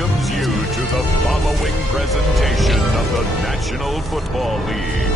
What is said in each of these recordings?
welcomes you to the following presentation of the National Football League.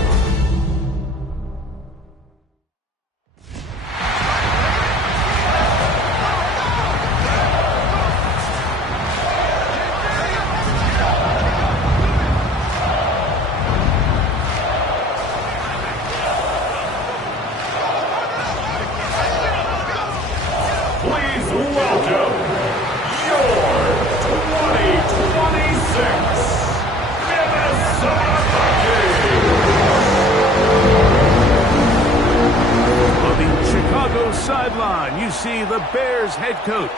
Sideline, you see the Bears head coach.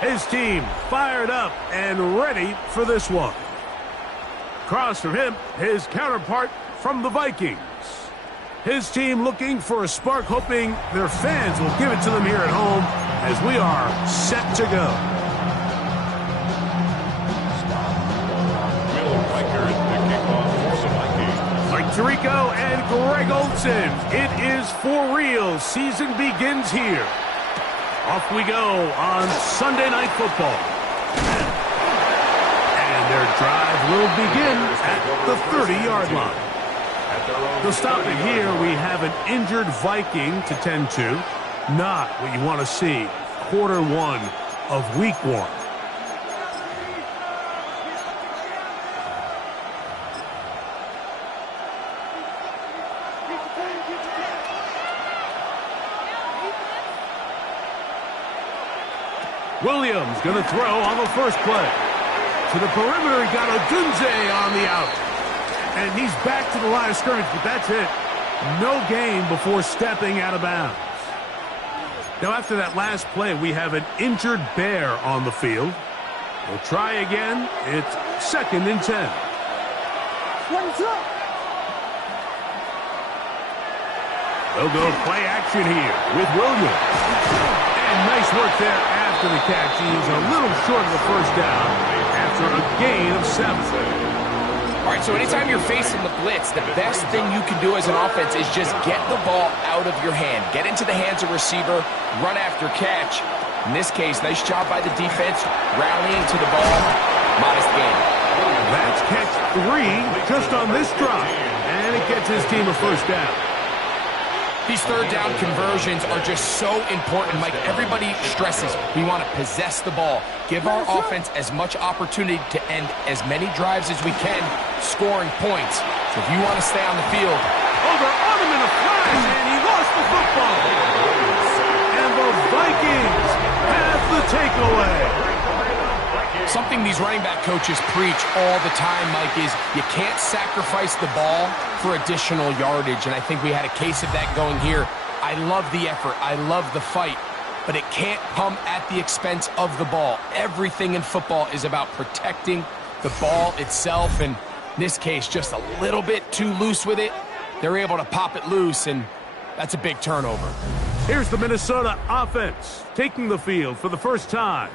His team fired up and ready for this one. Across from him, his counterpart from the Vikings. His team looking for a spark, hoping their fans will give it to them here at home as we are set to go. Tirico and Greg Olsen. It is for real. Season begins here. Off we go on Sunday Night Football. And their drive will begin at the 30-yard line. To stop it here, we have an injured Viking to tend to. Not what you want to see. Quarter one of week one. Williams going to throw on the first play. To the perimeter, he got Odunze on the out. And he's back to the line of scrimmage, but that's it. No gain before stepping out of bounds. Now, after that last play, we have an injured Bear on the field. We'll try again. It's 2nd and 10. They'll go play action here with Williams. And nice work there after the catch. He's a little short of the first down after a gain of 7. All right, so anytime you're facing the blitz, the best thing you can do as an offense is just get the ball out of your hand. Get into the hands of receiver, run after catch. In this case, nice job by the defense, rallying to the ball. Modest gain. That's catch 3 just on this drive. And it gets his team a first down. These third down conversions are just so important, Mike. Everybody stresses we want to possess the ball, give our offense as much opportunity to end as many drives as we can, scoring points. So if you want to stay on the field. Oh, they're on him in a flash, and he lost the football. And the Vikings have the takeaway. Something these running back coaches preach all the time, Mike, is you can't sacrifice the ball for additional yardage, and I think we had a case of that going here. I love the effort. I love the fight, but it can't come at the expense of the ball. Everything in football is about protecting the ball itself, and in this case, just a little bit too loose with it. They're able to pop it loose, and that's a big turnover. Here's the Minnesota offense taking the field for the first time.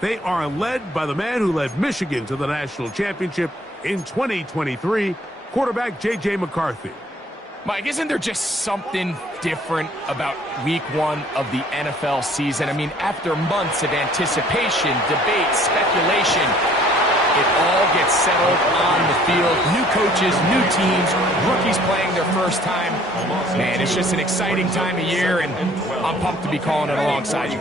They are led by the man who led Michigan to the national championship in 2023, quarterback J.J. McCarthy. Mike, isn't there just something different about week one of the NFL season? I mean, after months of anticipation, debate, speculation, it all gets settled on the field. New coaches, new teams, rookies playing their first time. Man, it's just an exciting time of year, and I'm pumped to be calling it alongside you.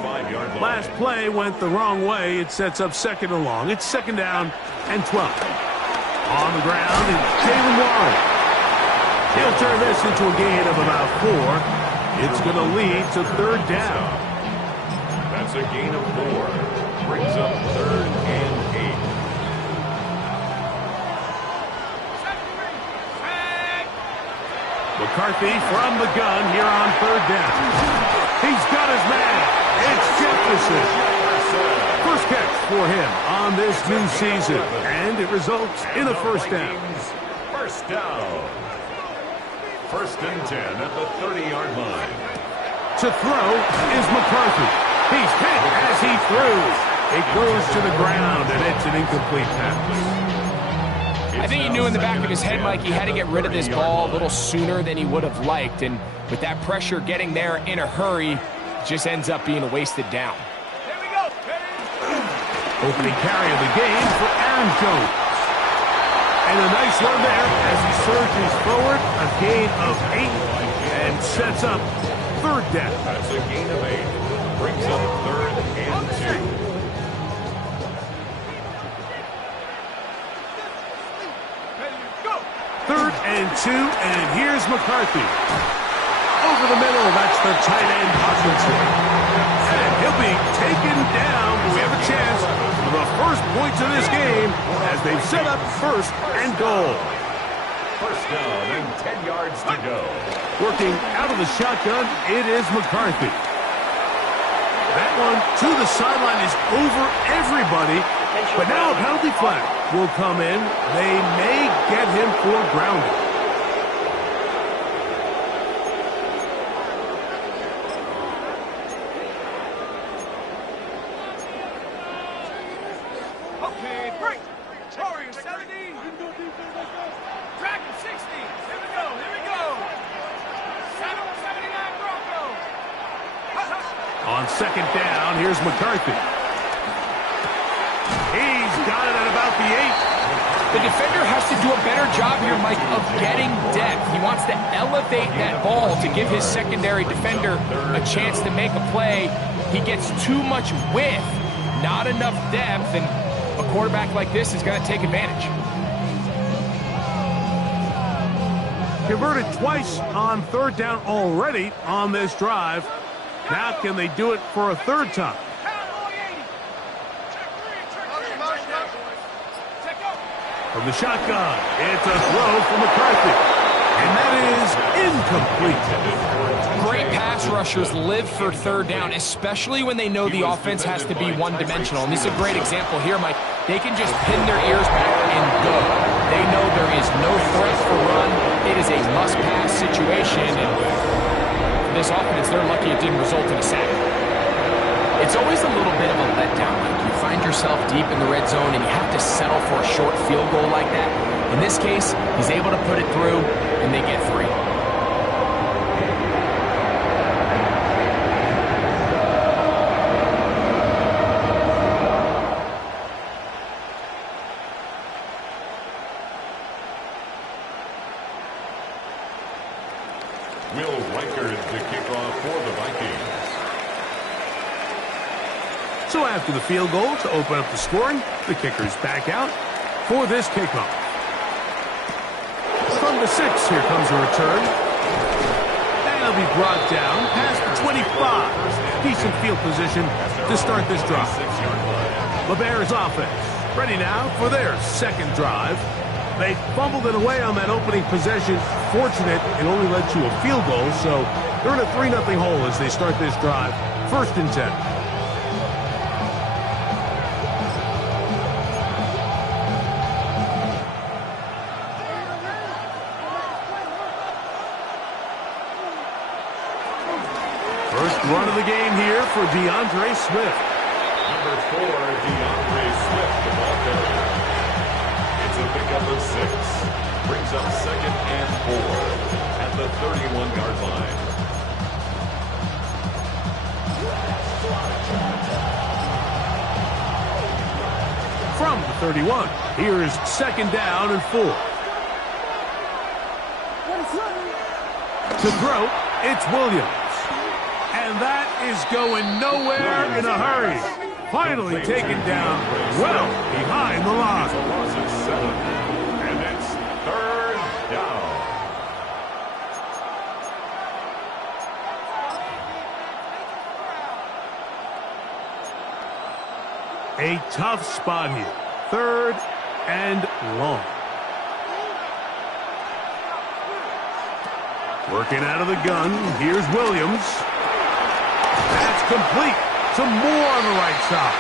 Last play went the wrong way. It sets up 2nd and long. It's 2nd down and 12. On the ground is Jalen Warren. He'll turn this into a gain of about 4. It's going to lead to 3rd down. That's a gain of 4. Brings up 3rd and 8. McCarthy from the gun here on 3rd down. He's got his man. It's Jefferson. First catch for him on this new season, and it results in a first down. First down. 1st and 10 at the 30-yard line. To throw is McCarthy. He's hit as he throws. It goes to the ground, and it's an incomplete pass. I think he knew in the back of his head, Mike, he had to get rid of this ball a little sooner than he would have liked. And with that pressure getting there in a hurry, it just ends up being a wasted down. Opening carry of the game for Aaron Jones. And a nice run there as he surges forward, a gain of 8, and sets up third down. That's a gain of 8. Brings up 3rd and 2. Third and 2, and here's McCarthy. Over the middle, that's the tight end Hutchinson. And he'll be taken down. We have a chance for the first points of this game as they've set up 1st and goal. First down and 10 yards to go. Working out of the shotgun, it is McCarthy. That one to the sideline is over everybody, but now a penalty flag will come in. They may get him for grounding. Okay, break. Warriors 70. Dragon 60. Here we go. Here we go. 79 Broncos. On 2nd down, here's McCarthy. He's got it at about the 8. The defender has to do a better job here, Mike, of getting depth. He wants to elevate that ball to give his secondary defender a chance to make a play. He gets too much width, not enough depth, and a quarterback like this is going to take advantage. Converted twice on 3rd down already on this drive. Now can they do it for a 3rd time? From the shotgun, it's a throw from McCarthy. And that is incomplete. Great pass rushers live for 3rd down, especially when they know the offense has to be one-dimensional. And this is a great example here, Mike. They can just pin their ears back and go. They know there is no threat for run. It is a must-pass situation. And for this offense, they're lucky it didn't result in a sack. It's always a little bit of a letdown. Like you find yourself deep in the red zone and you have to settle for a short field goal like that. In this case, he's able to put it through, and they get 3. Will Reichard to kick off for the Vikings. So after the field goal to open up the scoring, the kicker's back out for this kickoff. From the 6, here comes a return. And he'll be brought down past the 25. Decent field position to start this drive. The Bears offense ready now for their 2nd drive. They fumbled it away on that opening possession. Fortunate it only led to a field goal, so they're in a 3-0 hole as they start this drive. 1st and 10. First run of the game here for DeAndre Swift. Number 4, DeAndre Swift, the ball carrier. It's a pickup of 6. Brings up 2nd and 4 at the 31-yard line. From the 31, here's 2nd down and 4. To throw, it's Williams. And that is going nowhere in a hurry. Finally taken down well behind the line. It's a loss of 7, and it's 3rd down. A tough spot here. 3rd and long. Working out of the gun, here's Williams. That's complete. Some more on the right side.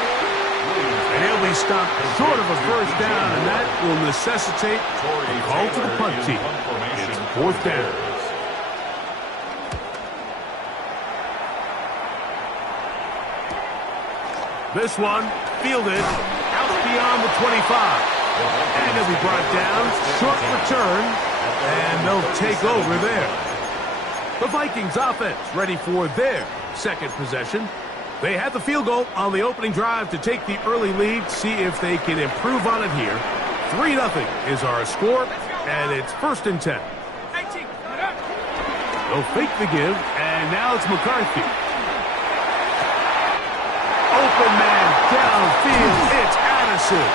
And he'll be stopped short of a 1st down, and that will necessitate a call to the punt team. It's 4th down. This one fielded out beyond the 25. And he'll be brought down. Short return, and they'll take over there. The Vikings offense ready for their 2nd possession. They had the field goal on the opening drive to take the early lead. See if they can improve on it here. 3-0 is our score, and it's 1st and 10. They'll fake the give, and now it's McCarthy. Open man downfield. It's Addison.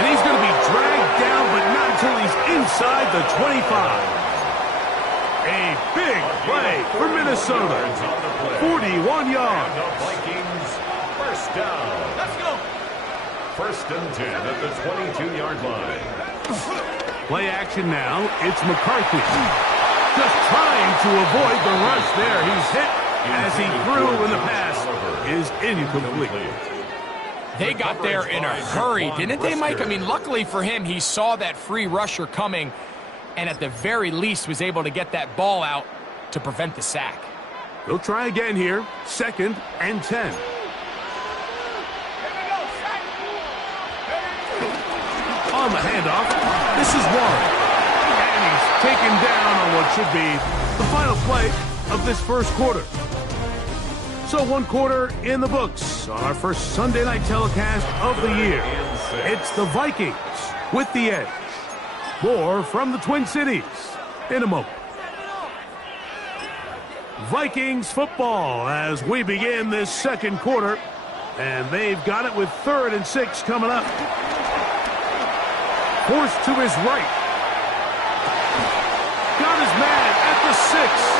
And he's going to be dragged down, but not until he's inside the 25. A big play for Minnesota. 41 yards. The Vikings, first down. Let's go. 1st and 10 at the 22-yard line. Play action now. It's McCarthy. Just trying to avoid the rush there. He's hit as he threw, and the pass is incomplete. They got there in a hurry, didn't they, Mike? I mean, luckily for him, he saw that free rusher coming, and at the very least was able to get that ball out to prevent the sack. They'll try again here. 2nd and 10. On the handoff, this is Warren. And he's taken down on what should be the final play of this first quarter. So 1 quarter in the books on our first Sunday night telecast of the year. It's the Vikings with the edge. More from the Twin Cities in a moment. Vikings football as we begin this 2nd quarter. And they've got it with 3rd and 6 coming up. Forced to his right. Got his man at the 6.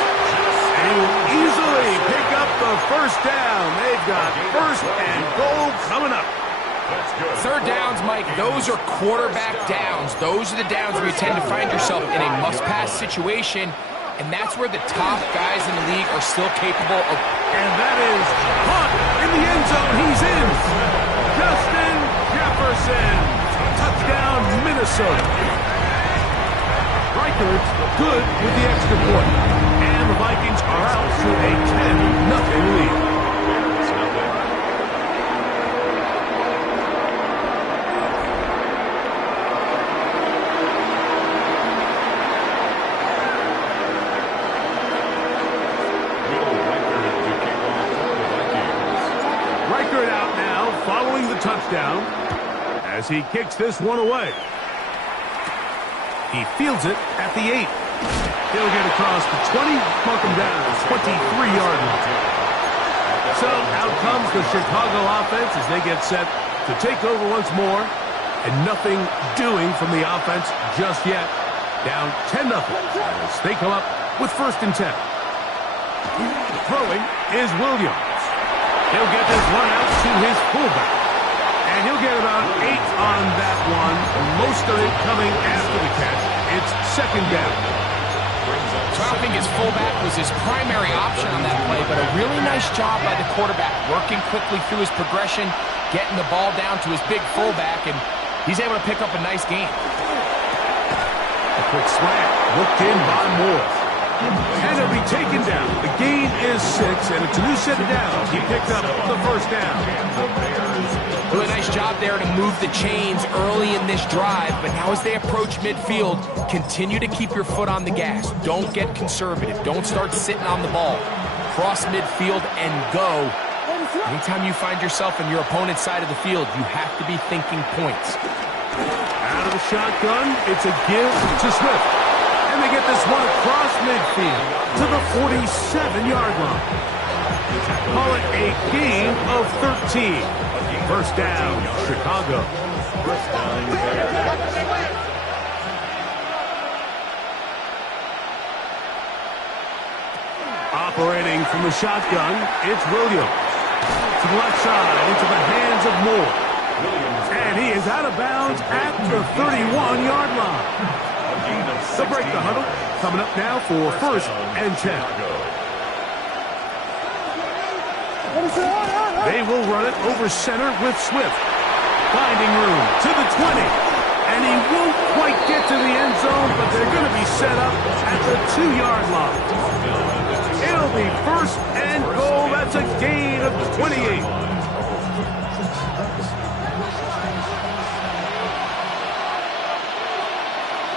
And he will easily pick up the 1st down. They've got 1st and goal coming up. 3rd downs, Mike, those are quarterback downs. Those are the downs where you tend to find yourself in a must-pass situation, and that's where the top guys in the league are still capable of. And that is caught in the end zone. He's in. Justin Jefferson. Touchdown, Minnesota. Reichert good with the extra point. And the Vikings are out to a 10-0 lead. Reichert out now following the touchdown as he kicks this one away. He fields it at the 8. He'll get across the 20, mark him down at the 23-yard line. So out comes the Chicago offense as they get set to take over once more. And nothing doing from the offense just yet. Down 10-0 as they come up with 1st and 10. Throwing is Williams. He'll get this one out to his fullback. And he'll get about 8 on that one. Most of it coming after the catch. It's 2nd down. So I don't think his fullback was his primary option on that play, but a really nice job by the quarterback, working quickly through his progression, getting the ball down to his big fullback, and he's able to pick up a nice gain. A quick slant, looked in by Moore. And it'll be taken down. The gain is 6, and it's a new set of downs. He picked up the 1st down. Really nice job there to move the chains early in this drive, but now as they approach midfield, continue to keep your foot on the gas. Don't get conservative. Don't start sitting on the ball. Cross midfield and go. Anytime you find yourself on your opponent's side of the field, you have to be thinking points. Out of the shotgun, it's a give to Swift. And they get this one across midfield to the 47-yard line. Call it a gain of 13. 1st down, Chicago. Operating from the shotgun, it's Williams. To the left side, into the hands of Moore. And he is out of bounds at the 31-yard line. They'll break the huddle. Coming up now for 1st and 10. They will run it over center with Swift. Finding room to the 20. And he won't quite get to the end zone, but they're going to be set up at the 2-yard line. It'll be 1st and goal. That's a gain of 28.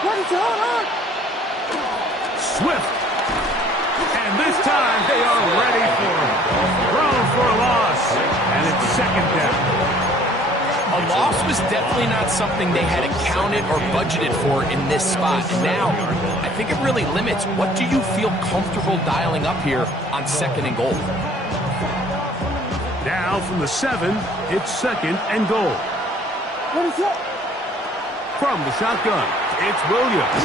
What is going on? Swift. And this time they are ready for him. Thrown for a loss. definitely not something they had accounted or budgeted for in this spot. And now, I think it really limits what do you feel comfortable dialing up here on 2nd and goal. Now from the 7, it's 2nd and goal. What is that? From the shotgun, it's Williams.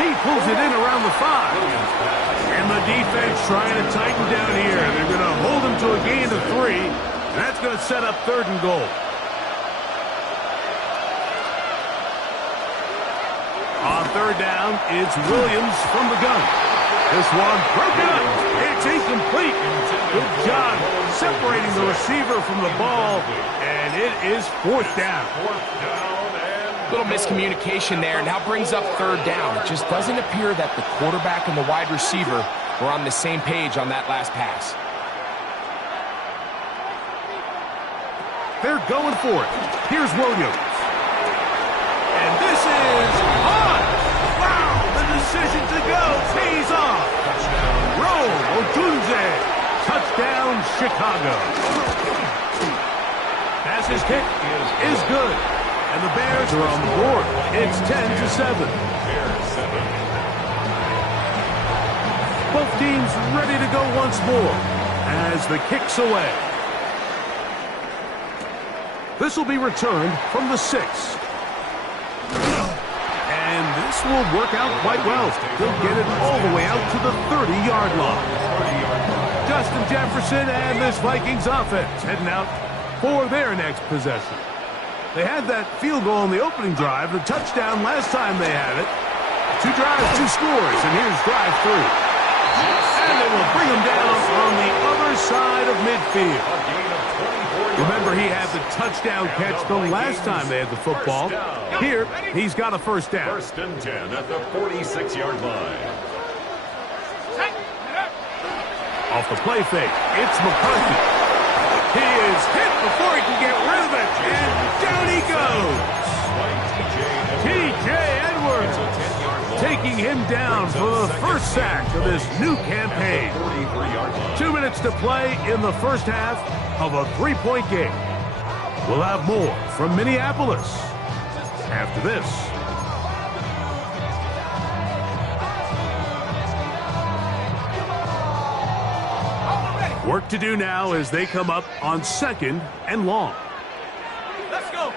He pulls it in around the 5. And the defense trying to tighten down here. They're going to hold him to a gain of 3. And that's going to set up 3rd and goal. On 3rd down, it's Williams from the gun. This one broken up. It's incomplete. Good job separating the receiver from the ball. And it is 4th down. Little miscommunication there, and now brings up 3rd down. It just doesn't appear that the quarterback and the wide receiver were on the same page on that last pass. They're going for it. Here's Williams. And this is on. Wow, the decision to go pays off. Roll, Otunze. Touchdown, Chicago. Pass his kick is good. And the Bears are on the board. It's 10-7. Both teams ready to go once more as the kick's away. This will be returned from the 6. And this will work out quite well. They'll get it all the way out to the 30-yard line. Justin Jefferson and this Vikings offense heading out for their next possession. They had that field goal on the opening drive, the touchdown last time they had it. 2 drives, 2 scores, and here's drive 3. And they will bring him down on the other side of midfield. Remember, he had the touchdown catch the last time they had the football. Here, he's got a 1st down. 1st and 10 at the 46-yard line. Off the play fake, it's McCarthy. He is hit before he can get rid of it, and down he goes. T.J. Edwards taking him down for the first sack of this new campaign. 2 minutes to play in the first half of a 3-point game. We'll have more from Minneapolis after this. Work to do now as they come up on 2nd and long. Let's go.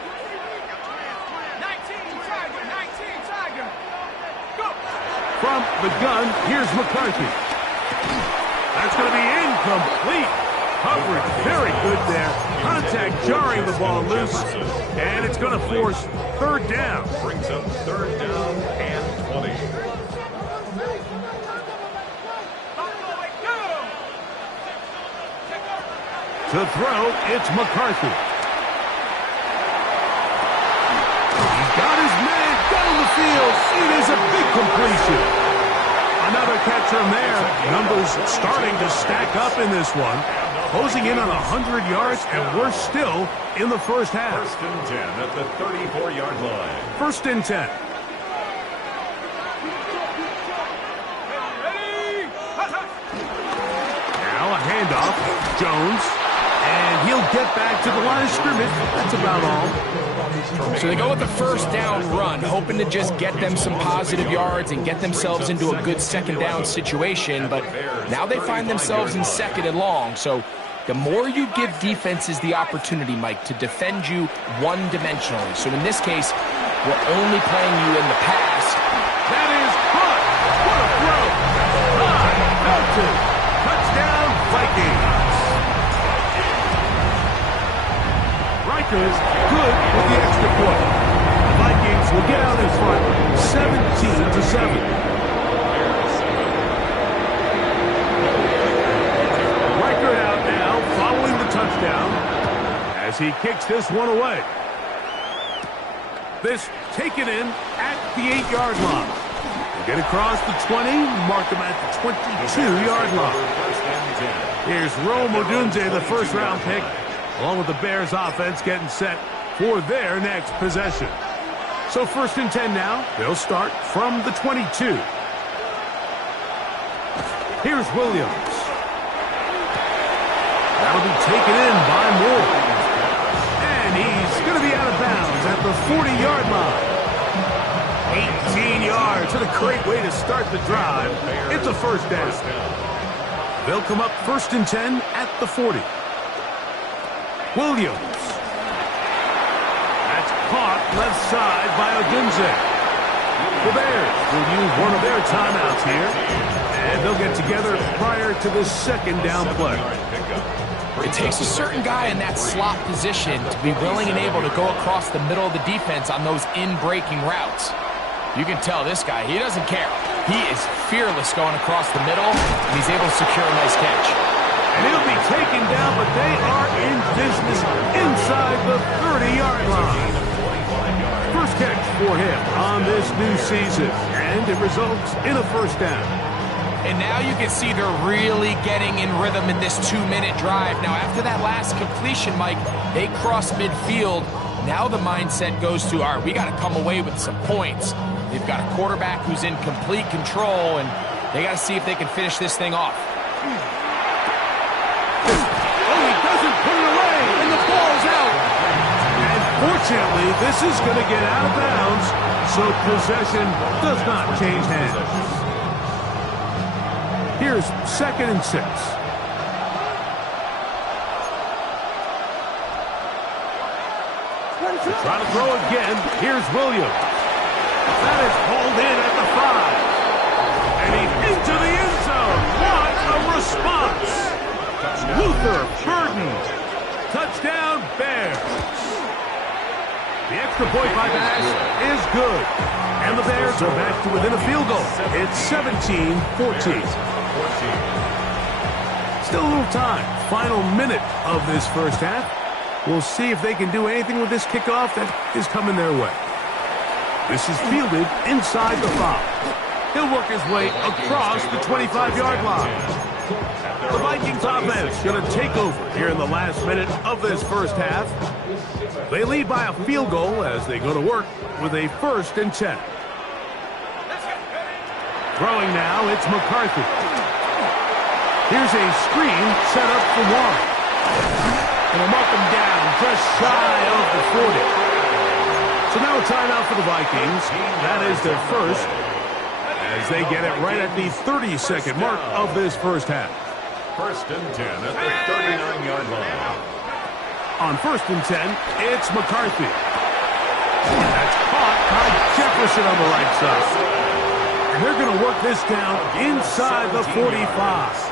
19 Tiger. Go. From the gun, here's McCarthy. That's going to be incomplete. Coverage very good there. Contact jarring the ball loose. And it's going to force 3rd down. Brings up 3rd down and 20. To throw, it's McCarthy. He's got his man down the field. It is a big completion. Another catch from there. Numbers starting to stack up in this one. Closing in on 100 yards, and we're still in the first half. 1st and 10 at the 34-yard line. 1st and 10. Now a handoff. Jones. And he'll get back to the line of scrimmage. That's about all. So they go with the 1st down run, hoping to just get them some positive yards and get themselves into a good 2nd down situation. But now they find themselves in 2nd and long. So the more you give defenses the opportunity, Mike, to defend you one-dimensionally. So in this case, we're only playing you in the pass. That is caught. What a throw. Melton. Touchdown, Vikings. Rikers good with the extra point. The Vikings will get out in front, 17-7. Riker out now, following the touchdown, as he kicks this one away. This taken in at the 8-yard line. Get across the 20, mark them at the 22-yard line. Here's Rome Odunze, the 1st-round pick, along with the Bears offense getting set for their next possession. So 1st and 10 now. They'll start from the 22. Here's Williams. That'll be taken in by Moore. And he's going to be out of bounds at the the 40-yard line. 18 yards. What a great way to start the drive. It's a first down. They'll come up 1st and 10 at the 40. Williams. That's caught left side by Odunze. The Bears will use one of their timeouts here, and they'll get together prior to the second down play. It takes a certain guy in that slot position to be willing and able to go across the middle of the defense on those in-breaking routes. You can tell this guy, he doesn't care. He is fearless going across the middle, and he's able to secure a nice catch. And he'll be taken down, but they are in business inside the 30-yard line. First catch for him on this new season, and it results in a first down. And now you can see they're really getting in rhythm in this 2-minute drive. Now, after that last completion, Mike, they cross midfield. Now the mindset goes to, all right, we got to come away with some points. They've got a quarterback who's in complete control, and they got to see if they can finish this thing off. Oh, he doesn't put it away, and the ball's out. And fortunately, this is going to get out of bounds, so possession does not change hands. Here's 2nd and 6. Trying to throw again. Here's Williams. That is pulled in at the 5. And he's into the end zone. What a response. Luther Burden. Touchdown, Bears. The extra point by pass is good. And the Bears are back to within a field goal. It's 17-14. Still a little time. Final minute of this first half. We'll see if they can do anything with this kickoff that is coming their way. This is fielded inside the 5. He'll work his way across the 25-yard line. The Vikings offense going to take over here in the last minute of this first half. They lead by a field goal as they go to work with a 1st and 10. Throwing now, it's McCarthy. Here's a screen set up for Warren. And they'll mark him down just shy of the 40. So now a timeout for the Vikings. That is their first, as they get it right at the 30-second mark of this first half. 1st and 10 at the 39-yard line. On 1st and 10, it's McCarthy. That's caught by Jefferson on the right side. And they're going to work this down inside the 45.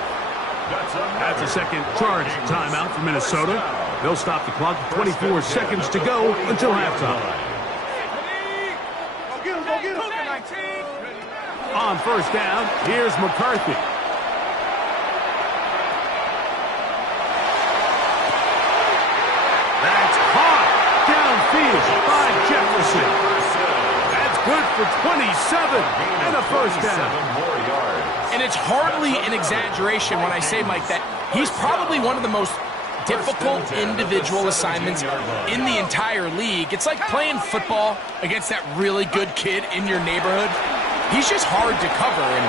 That's a second charge timeout for Minnesota. They'll stop the clock with 24 seconds to go until halftime. On 1st down, here's McCarthy. That's caught downfield by Jefferson. That's good for 27 and a first down. And it's hardly an exaggeration when I say, Mike, that he's probably one of the most difficult individual assignments in the entire league. It's like playing football against that really good kid in your neighborhood. He's just hard to cover, and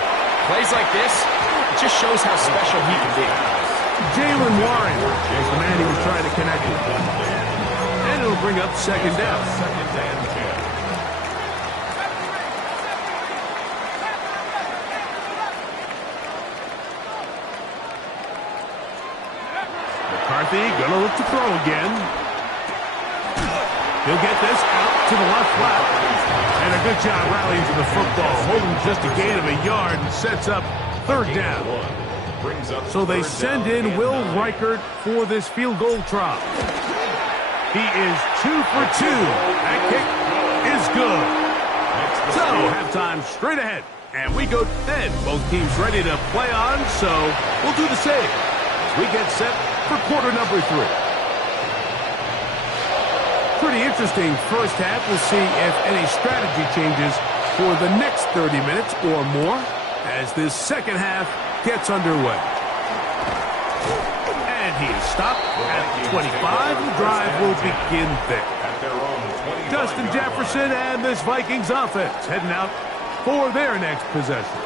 plays like this, it just shows how special he can be. Jalen Warren is the man he was trying to connect with. And it'll bring up 2nd down. McCarthy gonna look to throw again. He'll get this out to the left flat. And a good job rallying to the football, holding just a gain of a yard and sets up 3rd down. So they send in Will Reichert for this field goal try. He is 2 for 2. That kick is good. So halftime straight ahead. And we go 10. Both teams ready to play on, so we'll do the same as we get set for quarter number 3. Pretty interesting first half. We'll see if any strategy changes for the next 30 minutes or more as this second half gets underway. And he is stopped at 25. The drive will begin there. Justin Jefferson and this Vikings offense heading out for their next possession.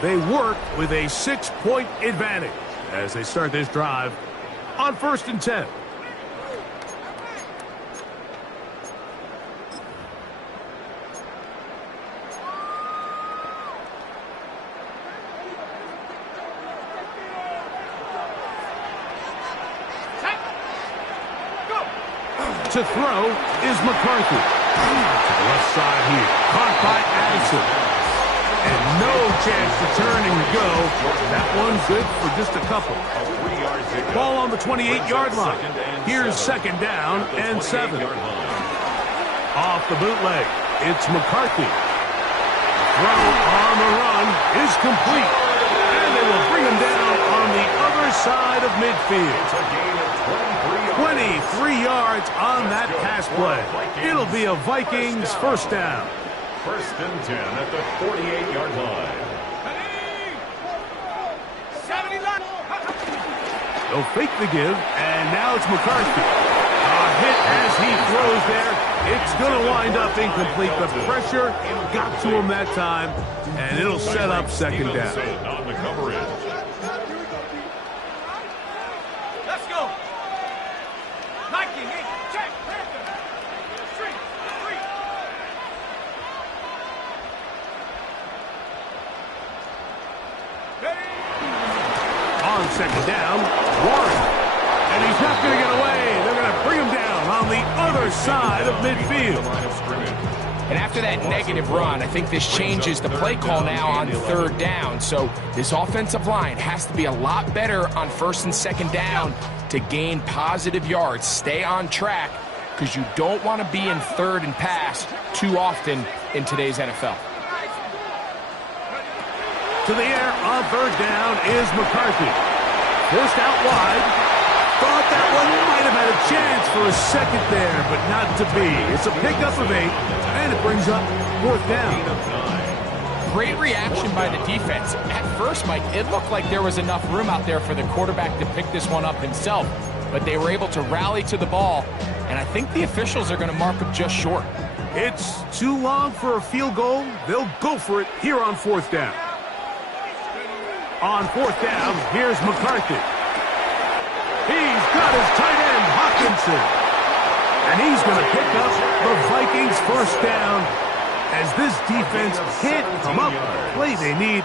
They work with a 6-point advantage as they start this drive on 1st and 10. To throw is McCarthy. To the left side here. Caught by Addison. And no chance for turning to go. That one's good for just a couple. Ball on the 28-yard line. Here's second down and 7. Off the bootleg, it's McCarthy. Throw on the run is complete. And they will bring him down on the other side of midfield. 23 yards on that pass play. It'll be a Vikings first down. First and 10 at the 48-yard line. They'll fake the give, and now it's McCarthy. A hit as he throws there. It's going to wind up incomplete. The pressure got to him that time, and it'll set up second down. On the coverage. Let's go. Nike, check. Three. Ready? On second down, Warren. And he's not going to get away. They're going to bring him down on the other side of midfield. And after that negative run, I think this changes the play call now on third down. So this offensive line has to be a lot better on first and second down to gain positive yards. Stay on track because you don't want to be in third and pass too often in today's NFL. To the air on third down is McCarthy. Forced out wide. Thought that one might have had a chance for a second there, but not to be. It's a pickup of 8, and it brings up fourth down. Great reaction by the defense. At first, Mike, it looked like there was enough room out there for the quarterback to pick this one up himself, but they were able to rally to the ball, and I think the officials are going to mark him just short. It's too long for a field goal. They'll go for it here on fourth down. On fourth down, here's McCarthy. He's got his tight end, Hawkinson. And he's going to pick up the Vikings first down. As this defense can't come up with the play they need,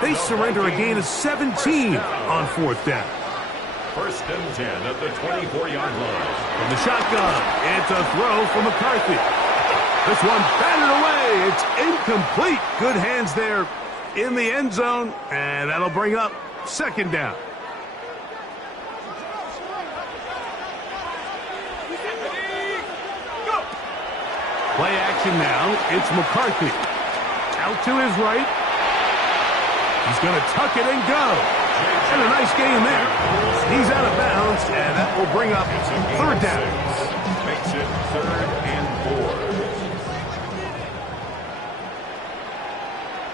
they surrender a gain of 17 on fourth down. First and 10 at the 24-yard line. From the shotgun, it's a throw for McCarthy. This one batted away. It's incomplete. Good hands there in the end zone, and that'll bring up second down. Play action now. It's McCarthy. Out to his right. He's going to tuck it and go. And a nice game there. He's out of bounds, and that will bring up third down. Makes it 3rd and 4.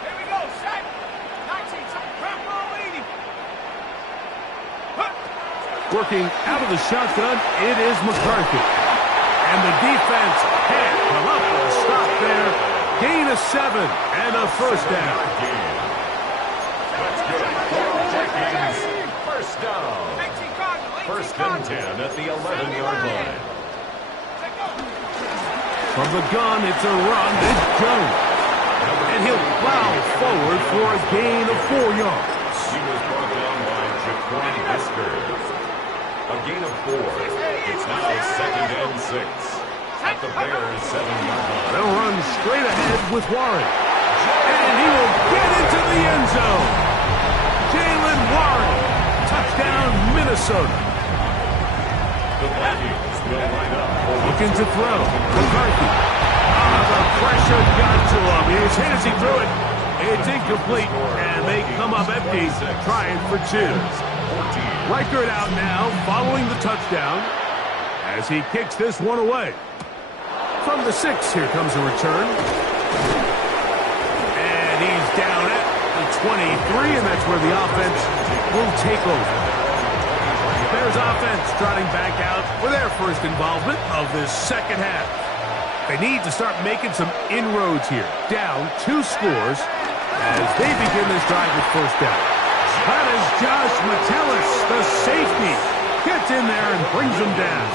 Here we go, set. 19, crap roll 80. Working out of the shotgun, it is McCarthy. And the defense can't come up with a stop there. Gain of 7 and a first down. That's good. First down. 18 Cardinal. First and 10 at the 11-yard line. From the gun, it's a run. It's Jones. And he'll plow forward for a gain of 4 yards. He was brought down by Jaquan Brisker. A gain of 4. It's now 2nd and 6. At the Bears' 7-yard line. They'll run straight ahead with Warren. And he will get into the end zone. Jalen Warren. Touchdown, Minnesota. The Vikings will line up. Looking to throw. McCarthy. The pressure got to him. He was hit as he threw it. It's incomplete, and they come up empty, trying for 2. Reichert out now, following the touchdown, as he kicks this one away. From the 6, here comes a return. And he's down at the 23, and that's where the offense will take over. Bears offense trotting back out for their first involvement of this second half. They need to start making some inroads here. Down 2 scores as they begin this drive with first down. That is Josh Metellus, the safety. Gets in there and brings them down.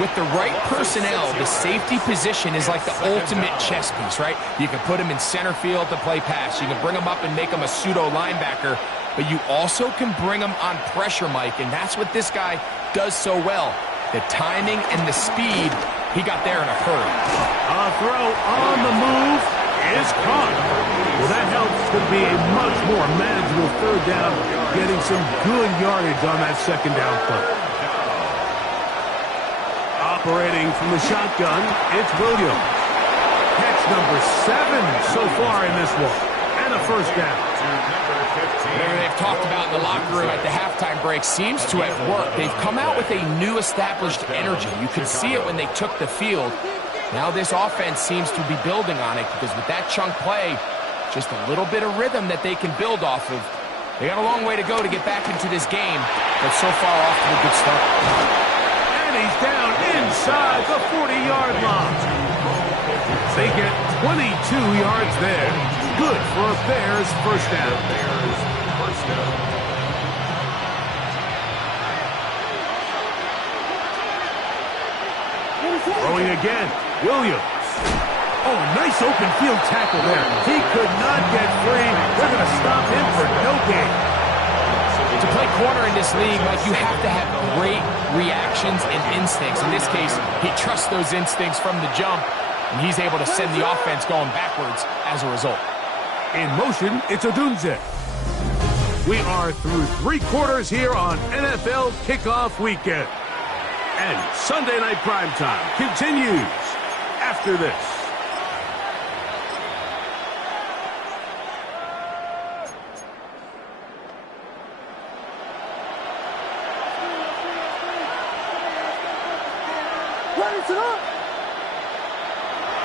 With the right personnel, the safety position is like the ultimate chess piece, right? You can put him in center field to play pass. You can bring him up and make him a pseudo linebacker, but you also can bring him on pressure, Mike, and that's what this guy does so well. The timing and the speed, he got there in a hurry. A throw on the move is caught. Well, that helps to be a much more manageable third down, getting some good yardage on that second down play. Operating from the shotgun, it's Williams. Catch number 7 so far in this one. And a first down. Whatever they've talked about in the locker room at the halftime break seems to have worked. They've come out with a new established energy. You could see it when they took the field. Now this offense seems to be building on it because with that chunk play, just a little bit of rhythm that they can build off of. They got a long way to go to get back into this game, but so far off to a good start. And he's down inside the 40-yard line. They get 22 yards there. Good for a Bears first down. Throwing again, Williams. Oh, nice open field tackle there. He could not get free. They're going to stop him for no gain. To play corner in this league, Mike, you have to have great reactions and instincts. In this case, he trusts those instincts from the jump, and he's able to send the offense going backwards as a result. In motion, it's Odunze. We are through 3 quarters here on NFL Kickoff Weekend. And Sunday Night Primetime continues after this.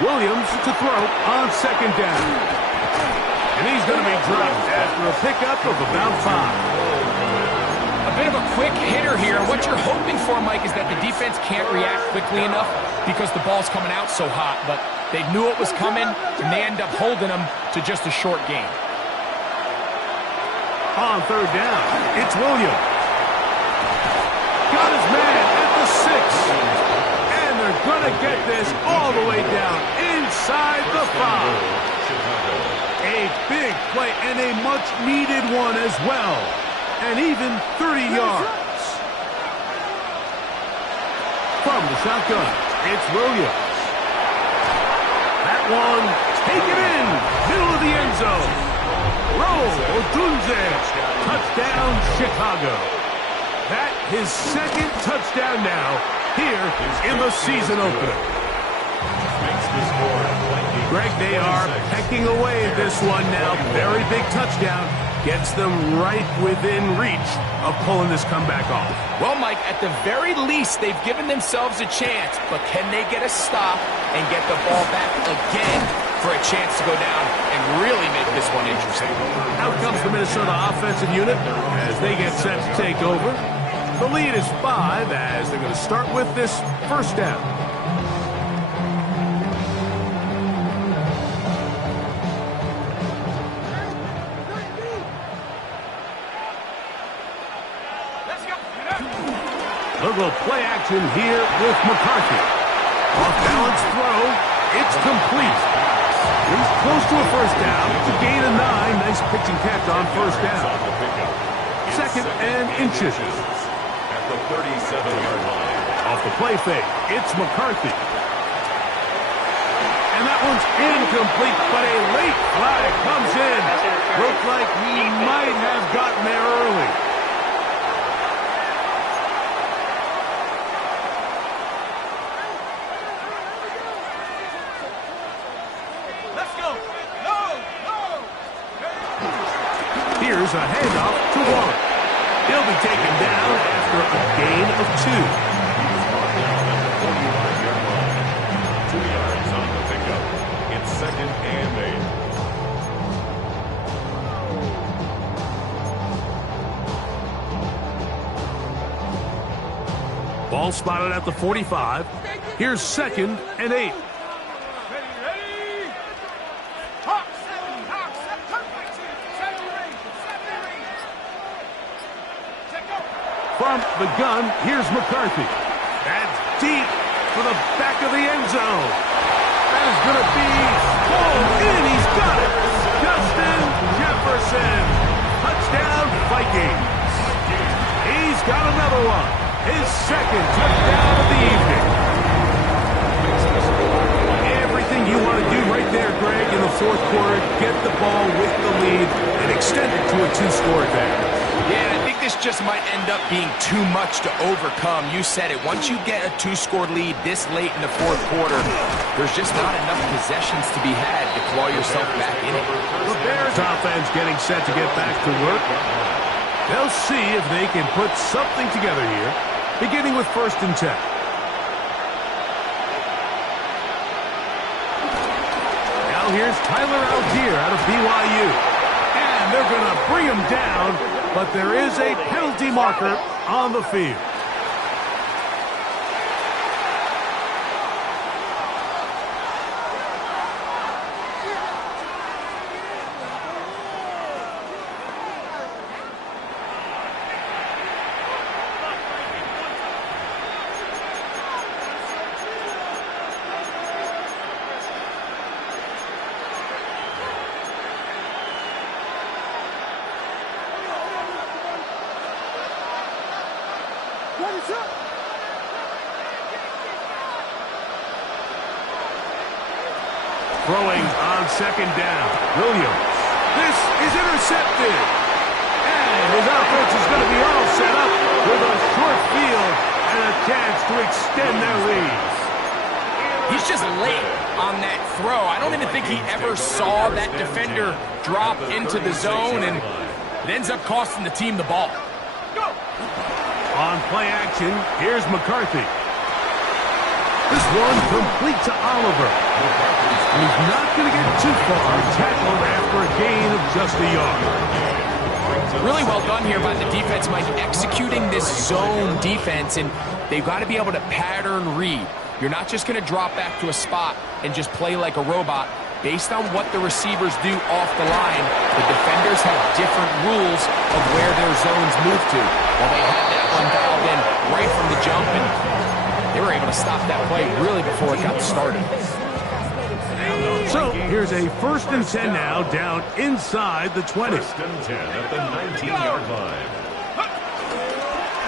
Williams to throw on second down. And he's going to be dropped after a pickup of about 5. A bit of a quick hitter here. What you're hoping for, Mike, is that the defense can't react quickly enough because the ball's coming out so hot. But they knew it was coming, and they end up holding them to just a short gain. On third down, it's Williams. Got his man at the 6. And they're going to get this all the way down inside the 5. A big play and a much-needed one as well. And even 30 yards. From the shotgun, it's Williams. That one, take it in, middle of the end zone. Roll, Odunze, touchdown, Chicago. That his second touchdown now here in the season opener. Greg, they are pecking away at this one now. Very big touchdown. Gets them right within reach of pulling this comeback off. Well, Mike, at the very least, they've given themselves a chance, but can they get a stop and get the ball back again for a chance to go down and really make this one interesting? Out comes the Minnesota offensive unit as they get set to take over. The lead is 5 as they're going to start with this first down. Little play action here with McCarthy. Off-balance throw. It's complete. He's close to a first down. It's a gain of 9. Nice pitch and catch on first down. Second and inches. At the 37-yard line. Off the play fake, it's McCarthy. And that one's incomplete, but a late flag comes in. Looked like he might have gotten there early. Here's a handoff to Warren. He'll be taken down after a gain of 2. 2 yards on the pickup. It's second and 8. Ball spotted at the 45. Here's second and 8. From the gun, here's McCarthy. That's deep for the back of the end zone. That is going to be pulled in. He's got it. Justin Jefferson. Touchdown, Vikings. He's got another one. His second touchdown fourth quarter, get the ball with the lead, and extend it to a two-score advantage. Yeah, and I think this just might end up being too much to overcome. You said it. Once you get a two-score lead this late in the fourth quarter, there's just not enough possessions to be had to claw yourself back in it. The Bears offense getting set to get back to work. They'll see if they can put something together here, beginning with 1st and 10. Now here's Tyler Algier out of BYU. And they're going to bring him down, but there is a penalty marker on the field. Throwing on 2nd down. Williams. This is intercepted. And his offense is going to be all set up with a short field and a chance to extend their lead. He's just late on that throw. I don't even think he ever saw that defender drop into the zone, and it ends up costing the team the ball. On play action, here's McCarthy. This one complete to Oliver. He's not going to get too far, tackled after a gain of just a yard. Really well done here by the defense, Mike, executing this zone defense, and they've got to be able to pattern read. You're not just going to drop back to a spot and just play like a robot. Based on what the receivers do off the line, the defenders have different rules of where their zones move to. Well, they had that one dialed in right from the jump, and they were able to stop that play really before it got started. So here's a 1st and 10 now, down inside the 20. 1st and 10 at the 19-yard line.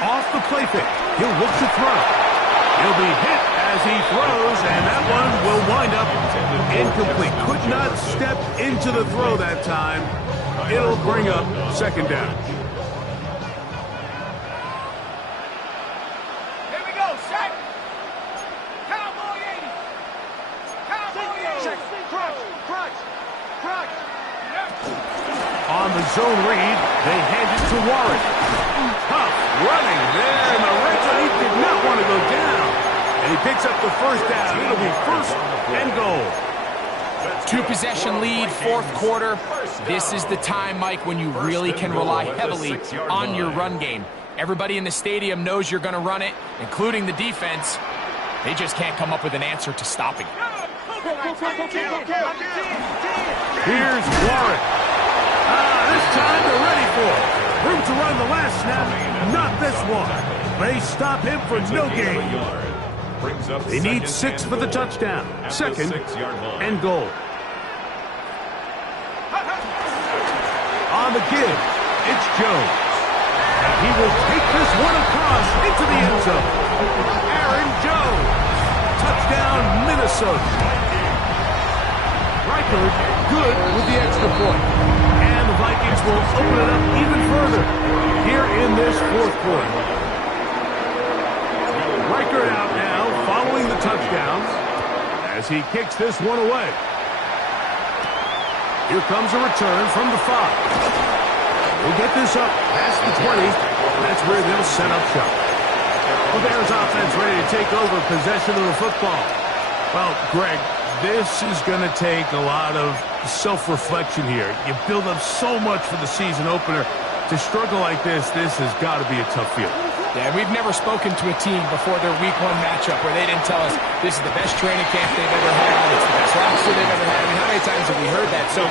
Off the play fake, he'll look to throw. He'll be hit as he throws, and that one will wind up incomplete. Could not step into the throw that time. It'll bring up 2nd down. Here we go, set. Cowboy 80. Cowboy 80. Crutch. On the zone read, they hand it to Warren. Tough running there, and the red zone, he did not want to go down. And he picks up the 1st down. It'll be 1st and goal. 2-possession lead, 4th quarter. This is the time, Mike, when you really can rely heavily on your run game. Everybody in the stadium knows you're going to run it, including the defense. They just can't come up with an answer to stopping it. Here's Warren. This time they're ready for it. Room to run the last snap, not this one. They stop him for no gain. They need 6 for the touchdown. 2nd and goal. On the give, it's Jones. And he will take this one across into the end zone. Aaron Jones. Touchdown, Minnesota. Reichard good with the extra point. And the Vikings will open it up even further here in this 4th quarter. Reichard out now, following the touchdown, as he kicks this one away. Here comes a return from the 5. We'll get this up past the 20. That's where they'll set up shop. The Bears offense ready to take over possession of the football. Well, Greg, this is going to take a lot of self-reflection here. You build up so much for the season opener. To struggle like this has got to be a tough field. Yeah, we've never spoken to a team before their week 1 matchup where they didn't tell us this is the best training camp they've ever had, it's the best roster they've ever had. I mean, how many times have we heard that? So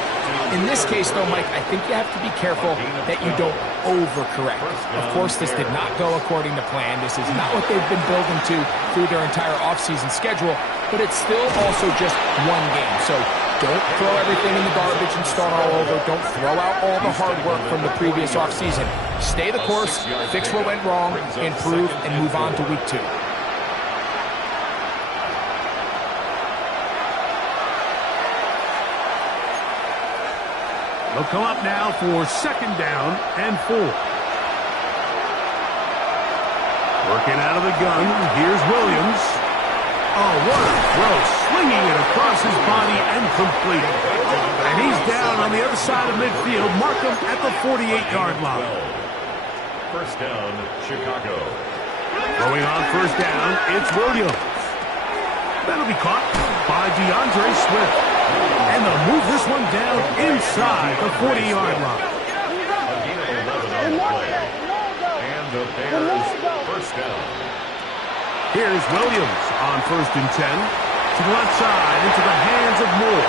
in this case, though, Mike, I think you have to be careful that you don't overcorrect. Of course, this did not go according to plan. This is not what they've been building to through their entire offseason schedule, but it's still also just one game. So don't throw everything in the garbage and start all over. Don't throw out all the hard work from the previous offseason. Stay the course, fix what went wrong, improve, and move on to week 2. They'll come up now for second down and 4. Working out of the gun, here's Williams. Oh, what a throw, slinging it across his body and complete. And he's down on the other side of midfield. Mark him at the 48-yard line. First down, Chicago. Going on first down, it's Williams. That'll be caught by DeAndre Swift. And they'll move this one down inside the 40-yard line. A gain of 11 on the play. And the Bears first down. Here's Williams on first and 10. To the left side, into the hands of Moore.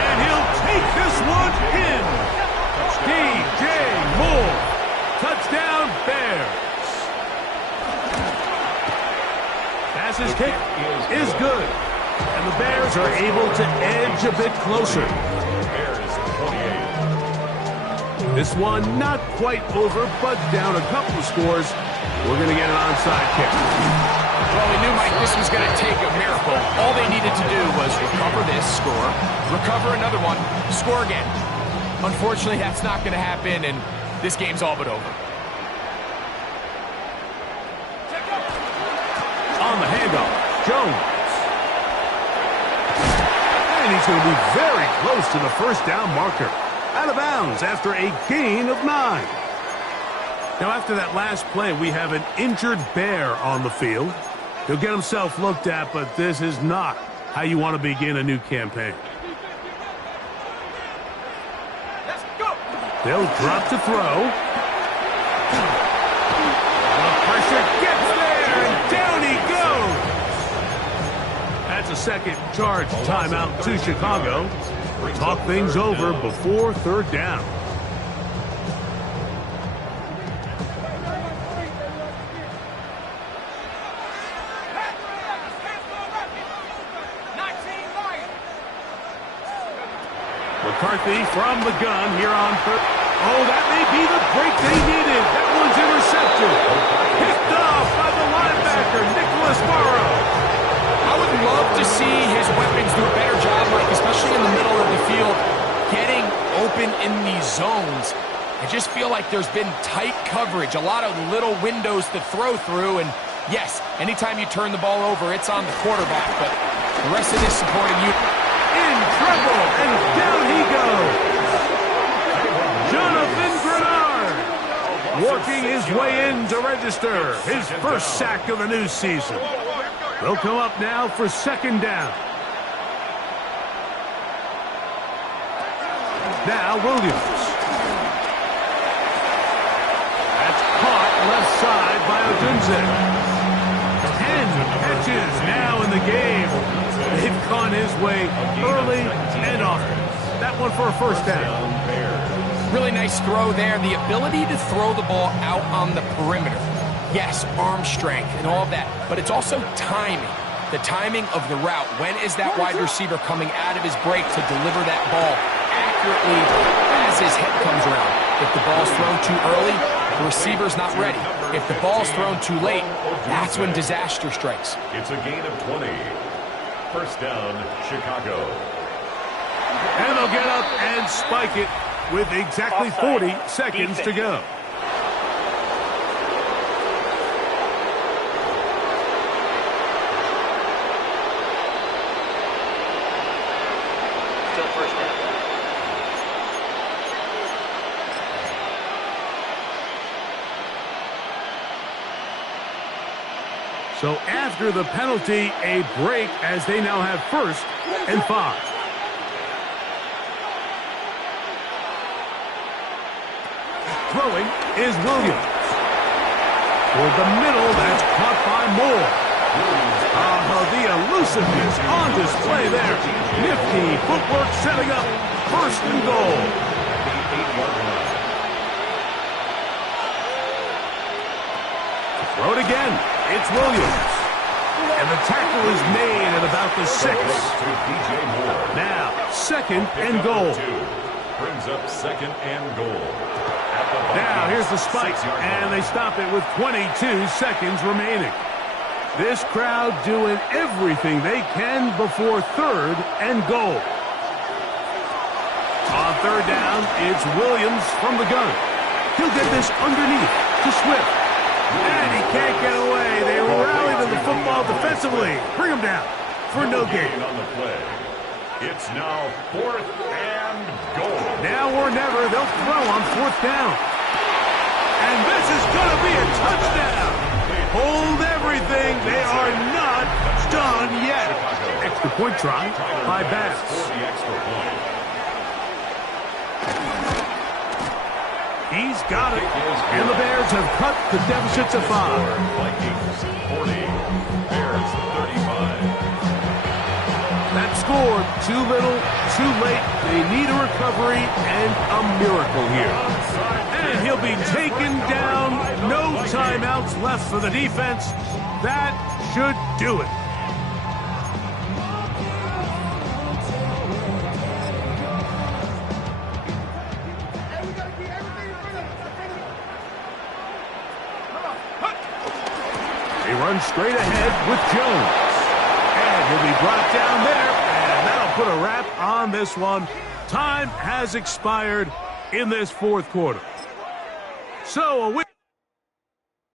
And he'll take this one in. DJ Moore. Touchdown, Bears. Pass's kick is good. And the Bears are able to edge a bit closer. Bears 28. This one not quite over, but down a couple of scores. We're going to get an onside kick. Well, we knew, Mike, this was going to take a miracle. All they needed to do was recover this, score, recover another one, score again. Unfortunately, that's not going to happen, and this game's all but over. On the handoff, Jones. And he's going to be very close to the first down marker. Out of bounds after a gain of 9. Now, after that last play, we have an injured Bear on the field. He'll get himself looked at, but this is not how you want to begin a new campaign. Let's go. They'll drop to throw. The pressure gets there, and down he goes. That's a second charge timeout to Chicago. Talk things over before third down. McCarthy from the gun here on third. Oh, that may be the break they needed. That one's intercepted. Picked off by the linebacker, Nicholas Morrow. I would love to see his weapons do a better job, Mike, especially in the middle of the field, getting open in these zones. I just feel like there's been tight coverage, a lot of little windows to throw through, and yes, anytime you turn the ball over, it's on the quarterback, but the rest of this supporting you. In trouble, and down he goes. Jonathan Grenard working his way in to register his first sack of the new season. They'll come up now for second down. Now Williams. That's caught left side by Odunze. 10 catches now in the game. They've gone his way early and often. That one for a first down. Really nice throw there. The ability to throw the ball out on the perimeter. Yes, arm strength and all of that, but it's also timing. The timing of the route. When is that wide receiver coming out of his break to deliver that ball accurately as his head comes around? If the ball's thrown too early, the receiver's not ready. If the ball's thrown too late, that's when disaster strikes. It's a gain of 20. First down, Chicago. And they'll get up and spike it with exactly 40 seconds to go. Still first down. So after the penalty, a break as they now have first and 5. Throwing is Williams. Toward the middle, that's caught by Moore. The elusiveness on display there. Nifty footwork setting up first and goal. Throw it again. It's Williams. And the tackle is made at about the 6. Now, second and goal. Brings up second and goal. Now, here's the spike, and they stop it with 22 seconds remaining. This crowd doing everything they can before third and goal. On third down, it's Williams from the gun. He'll get this underneath to Swift. And he can't get away. They rally to the football defensively. Bring him down for no gain. On the play. It's now 4th and goal. Now or never, they'll throw on 4th down. And this is going to be a touchdown. Hold everything. They are not done yet. Extra point try by Bass. He's got it. And the Bears have cut the deficit to 5. Vikings 40, Bears 35. That score, too little, too late. They need a recovery and a miracle here. And he'll be taken down. No timeouts left for the defense. That should do it. They run straight ahead with Jones. And he'll be brought down there. And that'll put a wrap on this one. Time has expired in this 4th quarter. So a win.